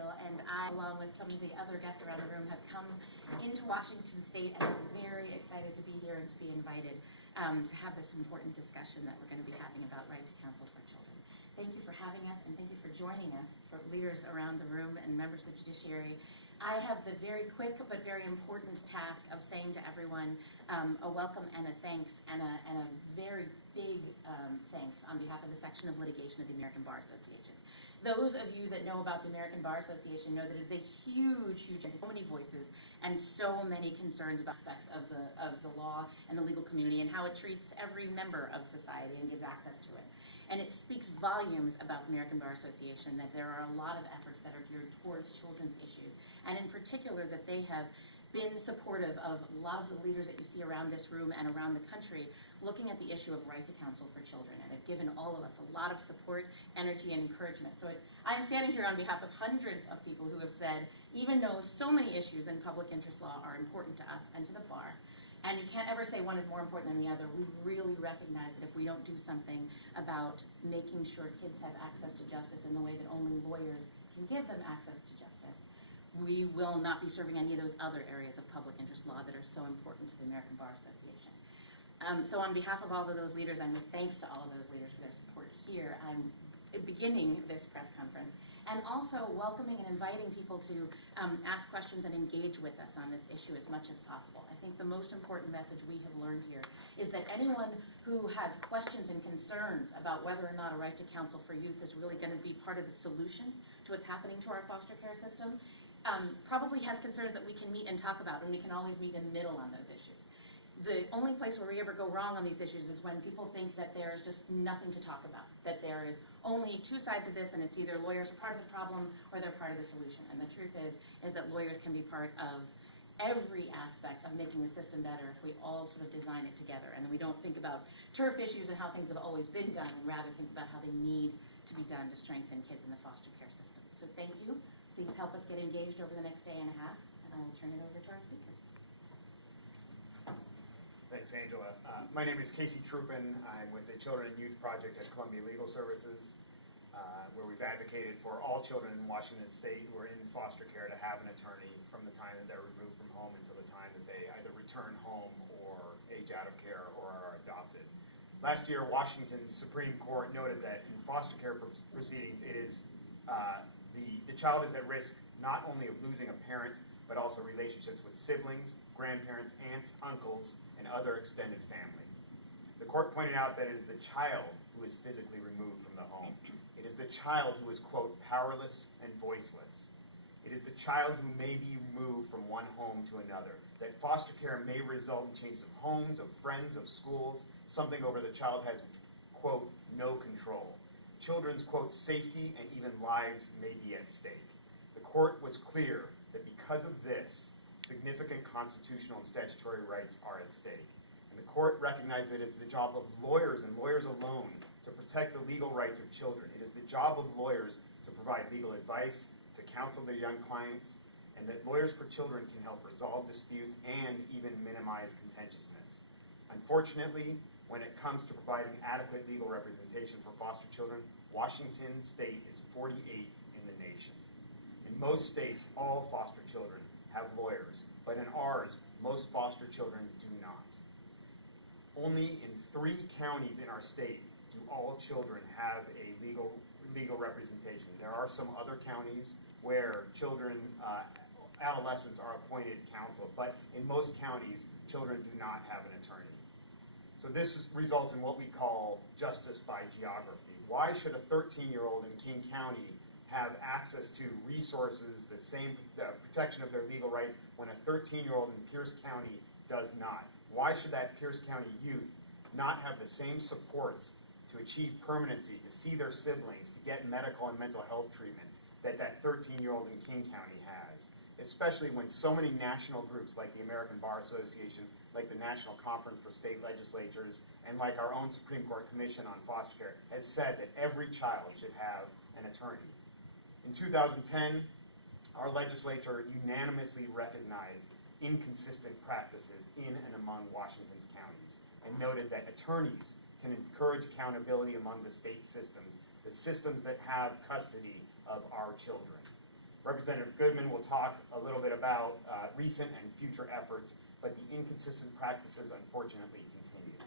Hill, and I, along with some of the other guests around the room, have come into Washington State, and I'm very excited to be here and to be invited to have this important discussion that we're going to be having about right to counsel for children. Thank you for having us, and thank you for joining us, for leaders around the room and members of the judiciary. I have the very quick but very important task of saying to everyone a welcome and a thanks and a very big thanks on behalf of the section of litigation of the American Bar Association. Those of you that know about the American Bar Association know that it's a huge, so many voices and so many concerns about aspects of the law and the legal community and how it treats every member of society and gives access to it. And it speaks volumes about the American Bar Association that there are a lot of efforts that are geared towards children's issues, and in particular that they have been supportive of a lot of the leaders that you see around this room and around the country looking at the issue of right to counsel for children, and have given all of us a lot of support, energy, and encouragement. So I'm standing here on behalf of hundreds of people who have said, even though so many issues in public interest law are important to us and to the bar, and you can't ever say one is more important than the other, we really recognize that if we don't do something about making sure kids have access to justice in the way that only lawyers can give them access to justice, we will not be serving any of those other areas of public interest law that are so important to the American Bar Association. So on behalf of all of those leaders, and with thanks to all of those leaders for their support here, I'm beginning this press conference, and also welcoming and inviting people to ask questions and engage with us on this issue as much as possible. I think the most important message we have learned here is that anyone who has questions and concerns about whether or not a right to counsel for youth is really going to be part of the solution to what's happening to our foster care system probably has concerns that we can meet and talk about, and we can always meet in the middle on those issues. The only place where we ever go wrong on these issues is when people think that there is just nothing to talk about, that there is only two sides of this, and it's either lawyers are part of the problem or they're part of the solution. And the truth is that lawyers can be part of every aspect of making the system better if we all sort of design it together, and we don't think about turf issues and how things have always been done, and rather think about how they need to be done to strengthen kids in the foster care system. So thank you. Please help us get engaged over the next day and a half, and I will turn it over to our speakers. Thanks, Angela. My name is Casey Truppen. I'm with the Children and Youth Project at Columbia Legal Services, where we've advocated for all children in Washington State who are in foster care to have an attorney from the time that they're removed from home until the time that they either return home or age out of care or are adopted. Last year, Washington's Supreme Court noted that in foster care proceedings, it is the child is at risk not only of losing a parent, but also relationships with siblings, grandparents, aunts, uncles, and other extended family. The court pointed out that it is the child who is physically removed from the home. It is the child who is, quote, powerless and voiceless. It is the child who may be moved from one home to another, that foster care may result in changes of homes, of friends, of schools, something over the child has, quote, no control. Children's, quote, safety and even lives may be at stake. The court was clear that because of this, significant constitutional and statutory rights are at stake. And the court recognized that it is the job of lawyers and lawyers alone to protect the legal rights of children. It is the job of lawyers to provide legal advice, to counsel their young clients, and that lawyers for children can help resolve disputes and even minimize contentiousness. Unfortunately, when it comes to providing adequate legal representation for foster children, Washington State is 48th in the nation. In most states, all foster children have lawyers, but in ours, most foster children do not. Only in 3 counties in our state do all children have a legal representation. There are some other counties where children, adolescents are appointed counsel, but in most counties, children do not have an attorney. So this results in what we call justice by geography. Why should a 13-year-old in King County have access to resources, the same protection of their legal rights, when a 13-year-old in Pierce County does not? Why should that Pierce County youth not have the same supports to achieve permanency, to see their siblings, to get medical and mental health treatment that that 13-year-old in King County has? Especially when so many national groups like the American Bar Association, like the National Conference for State Legislatures, and like our own Supreme Court Commission on Foster Care has said that every child should have an attorney. In 2010, our legislature unanimously recognized inconsistent practices in and among Washington's counties and noted that attorneys can encourage accountability among the state systems, the systems that have custody of our children. Representative Goodman will talk a little bit about recent and future efforts, but the inconsistent practices unfortunately continue.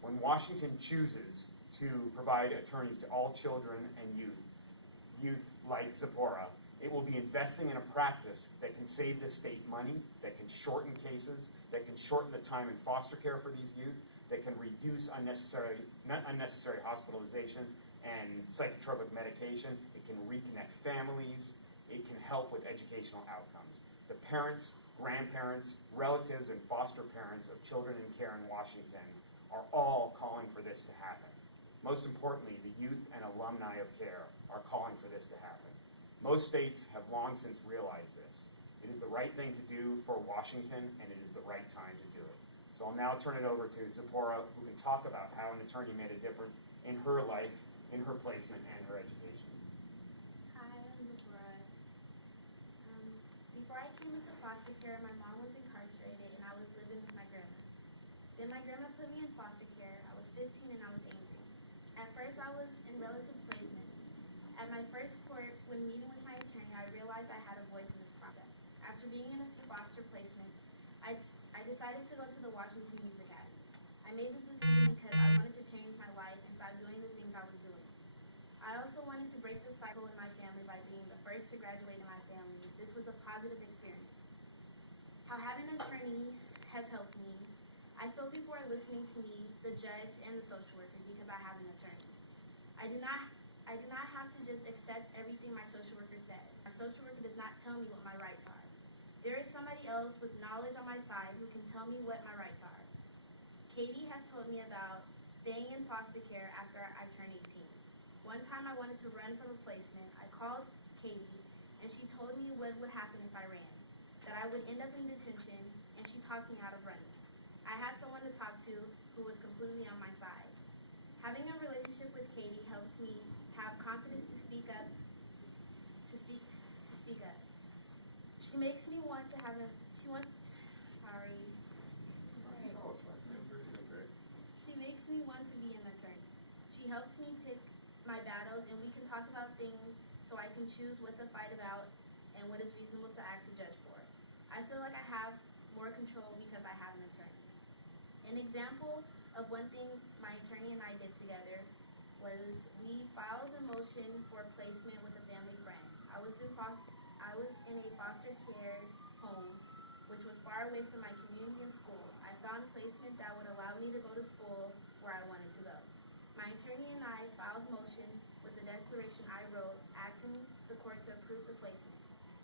When Washington chooses to provide attorneys to all children and youth like Zipporah, it will be investing in a practice that can save the state money, that can shorten cases, that can shorten the time in foster care for these youth, that can reduce unnecessary hospitalization and psychotropic medication. It can reconnect families. It can help with educational outcomes. The parents, grandparents, relatives, and foster parents of children in care in Washington are all calling for this to happen. Most importantly, the youth and alumni of CARE are calling for this to happen. Most states have long since realized this. It is the right thing to do for Washington, and it is the right time to do it. So I'll now turn it over to Zipporah, who can talk about how an attorney made a difference in her life, in her placement, and her education. Hi, I'm Zipporah. Before I came into foster care, my mom was incarcerated and I was living with my grandma. Then my grandma put me in foster care. I was 15 and I was angry. At first I was in relative placement. At my first court, when meeting with my attorney, I realized I had a voice in this process. After being in a few foster placements, I decided to go to the Washington Youth Academy. I made this decision because I wanted to change my life and stop doing the things I was doing. I also wanted to break the cycle in my family by being the first to graduate in my family. This was a positive experience. How having an attorney has helped me. I feel people are listening to me, the judge, and the social worker because I have an attorney. I do not have to just accept everything my social worker says. My social worker does not tell me what my rights are. There is somebody else with knowledge on my side who can tell me what my rights are. Katie has told me about staying in foster care after I turned 18. One time I wanted to run from a placement. I called Katie, and she told me what would happen if I ran, that I would end up in detention, and she talked me out of running. I had someone to talk to who was completely on my side. Having a relationship with Katie helps me have confidence to speak up. She makes me want to have a. She wants. Sorry. She makes me want to be an attorney. She helps me pick my battles, and we can talk about things so I can choose what to fight about and what is reasonable to ask the judge for. I feel like I have more control because I have an attorney. An example of one thing my attorney and I did together was we filed a motion for placement with a family friend. I was in a foster care home, which was far away from my community and school. I found placement that would allow me to go to school where I wanted to go. My attorney and I filed a motion with the declaration I wrote asking the court to approve the placement.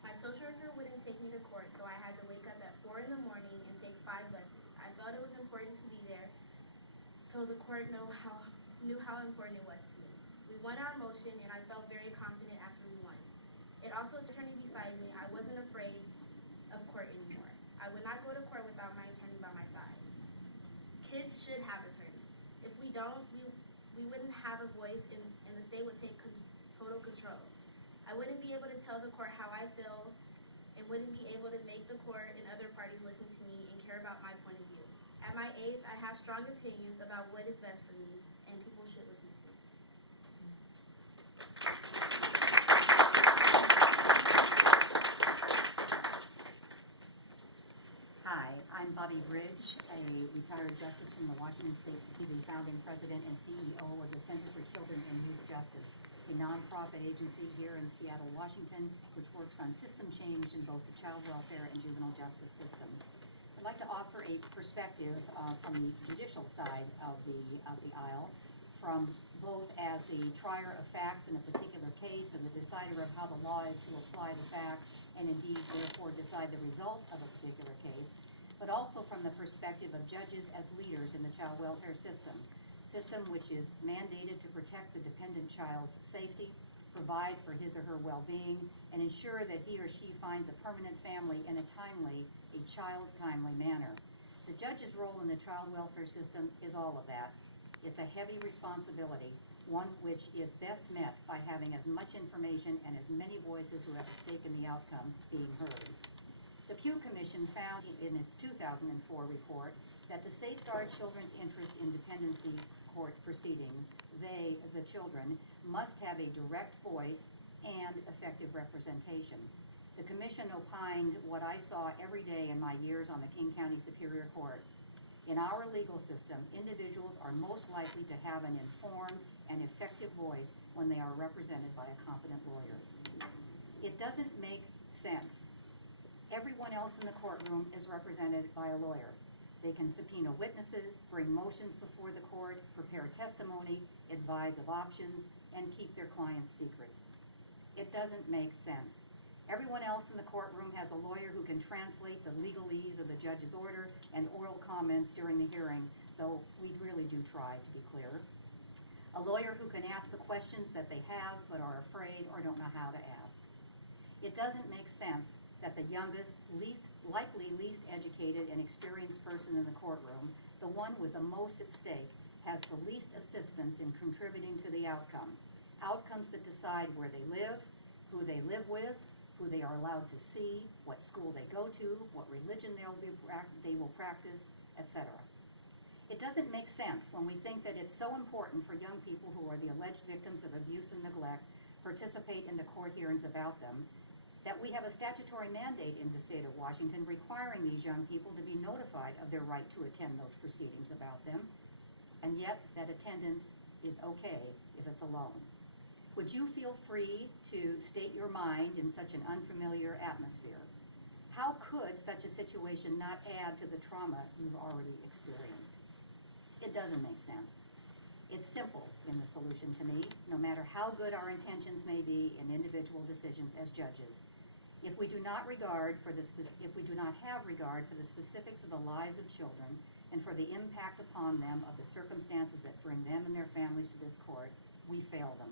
My social worker wouldn't take me to court, so I had to wake up at 4 in the morning and take 5 buses. I felt it was important to be there, so the court knew how important it was to me. We won our motion, and I felt very confident after we won. It also turned me beside me. I wasn't afraid of court anymore. I would not go to court without my attorney by my side. Kids should have attorneys. If we don't, we wouldn't have a voice, and the state would take total control. I wouldn't be able to tell the court how I feel and wouldn't be able to make the court and other parties listen to me and care about my point of view. At my age, I have strong opinions about what is best for me, and people should listen to me. Hi, I'm Bobby Bridge, a retired justice from the Washington State, the founding president and CEO of the Center for Children and Youth Justice, a nonprofit agency here in Seattle, Washington, which works on system change in both the child welfare and juvenile justice system. I'd like to offer a perspective from the judicial side of the aisle, from both as the trier of facts in a particular case and the decider of how the law is to apply the facts and indeed therefore decide the result of a particular case, but also from the perspective of judges as leaders in the child welfare system which is mandated to protect the dependent child's safety, provide for his or her well-being, and ensure that he or she finds a permanent family in a child-timely manner. The judge's role in the child welfare system is all of that. It's a heavy responsibility, one which is best met by having as much information and as many voices who have a stake in the outcome being heard. The Pew Commission found in its 2004 report that to safeguard children's interest in dependency court proceedings, they, the children, must have a direct voice and effective representation. The commission opined what I saw every day in my years on the King County Superior Court. In our legal system, individuals are most likely to have an informed and effective voice when they are represented by a competent lawyer. It doesn't make sense. Everyone else in the courtroom is represented by a lawyer. They can subpoena witnesses, bring motions before the court, prepare testimony, advise of options, and keep their clients' secrets. It doesn't make sense. Everyone else in the courtroom has a lawyer who can translate the legalese of the judge's order and oral comments during the hearing, though we really do try to be clear. A lawyer who can ask the questions that they have but are afraid or don't know how to ask. It doesn't make sense that the youngest, least educated and experienced person in the courtroom, the one with the most at stake, has the least assistance in contributing to the outcome. Outcomes that decide where they live, who they live with, who they are allowed to see, what school they go to, what religion they will practice, etc. It doesn't make sense when we think that it's so important for young people who are the alleged victims of abuse and neglect participate in the court hearings about them, that we have a statutory mandate in the state of Washington requiring these young people to be notified of their right to attend those proceedings about them, and yet that attendance is okay if it's alone. Would you feel free to state your mind in such an unfamiliar atmosphere? How could such a situation not add to the trauma you've already experienced? It doesn't make sense. It's simple in the solution to me, no matter how good our intentions may be in individual decisions as judges. If we do not have regard for the specifics of the lives of children and for the impact upon them of the circumstances that bring them and their families to this court, we fail them.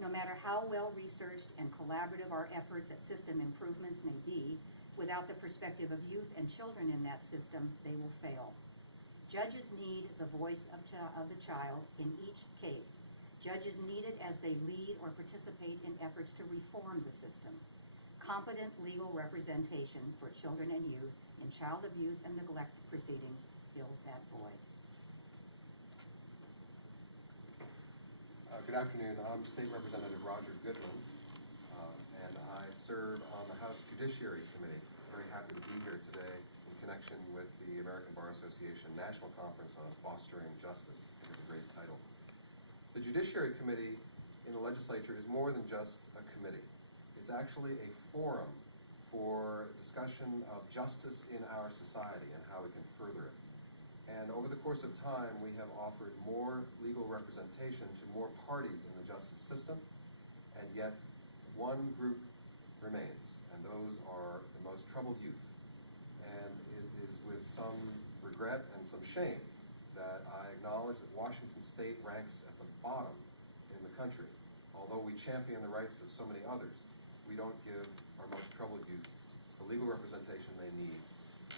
No matter how well researched and collaborative our efforts at system improvements may be, without the perspective of youth and children in that system, they will fail. Judges need the voice of the child in each case. Judges need it as they lead or participate in efforts to reform the system. Competent legal representation for children and youth in child abuse and neglect proceedings fills that void. Good afternoon. I'm State Representative Roger Goodman, and I serve on the House Judiciary Committee. Very happy to be here today in connection with the American Bar Association National Conference on Fostering Justice. I think it's a great title. The Judiciary Committee in the legislature is more than just a committee. It's actually a forum for discussion of justice in our society and how we can further it. And over the course of time, we have offered more legal representation to more parties in the justice system, and yet one group remains, and those are the most troubled youth. And it is with some regret and some shame that I acknowledge that Washington State ranks at the bottom in the country. Although we champion the rights of so many others, we don't give our most troubled youth the legal representation they need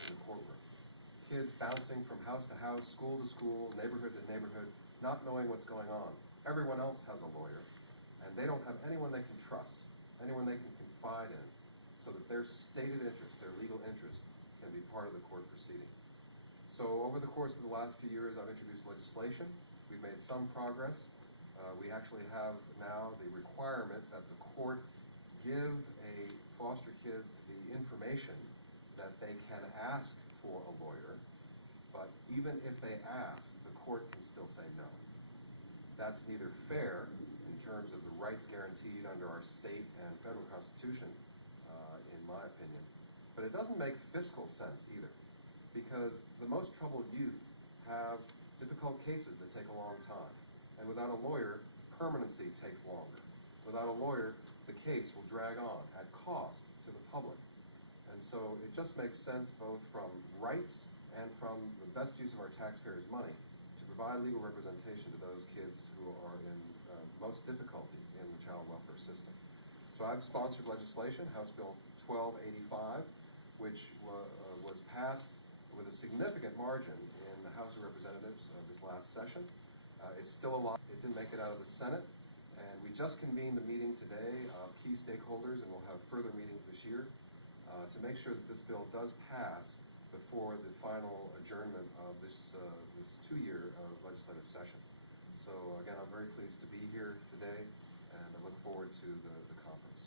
in the courtroom. Kids bouncing from house to house, school to school, neighborhood to neighborhood, not knowing what's going on. Everyone else has a lawyer, and they don't have anyone they can trust, anyone they can confide in, so that their stated interest, their legal interest, can be part of the court proceeding. So over the course of the last few years, I've introduced legislation. We've made some progress. We actually have now the requirement that the court give a foster kid the information that they can ask for a lawyer, but even if they ask, the court can still say no. That's neither fair in terms of the rights guaranteed under our state and federal constitution, in my opinion, but it doesn't make fiscal sense either, because the most troubled youth have difficult cases that take a long time, and without a lawyer, permanency takes longer. Without a lawyer, the case will drag on at cost to the public. And so it just makes sense both from rights and from the best use of our taxpayers' money to provide legal representation to those kids who are in most difficulty in the child welfare system. So I've sponsored legislation, House Bill 1285, which was passed with a significant margin in the House of Representatives this last session. It's still alive. It didn't make it out of the Senate. And we just convened a meeting today of key stakeholders, and we'll have further meetings this year to make sure that this bill does pass before the final adjournment of this 2-year legislative session. So again, I'm very pleased to be here today, and I look forward to the conference.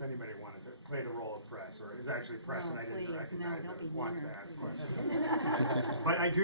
if anybody wanted to play the role of press, or is actually press, No, and I didn't please, no, recognize don't that be wants to meaner, ask please. questions. But I do